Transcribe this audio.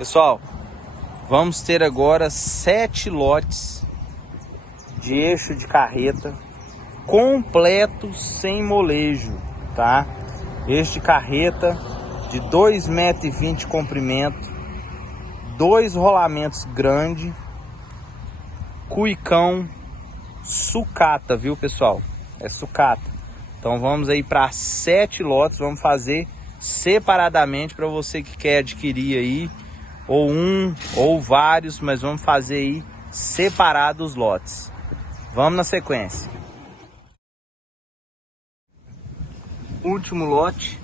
Pessoal, vamos ter agora 7 lotes de eixo de carreta completos sem molejo, tá? Eixo de carreta de 2,20 m de comprimento, 2 rolamentos grandes, cuicão, sucata, viu pessoal? É sucata. Então vamos aí para 7 lotes, vamos fazer separadamente para você que quer adquirir aí, ou um ou vários, mas vamos fazer aí separados os lotes. Vamos na sequência. Último lote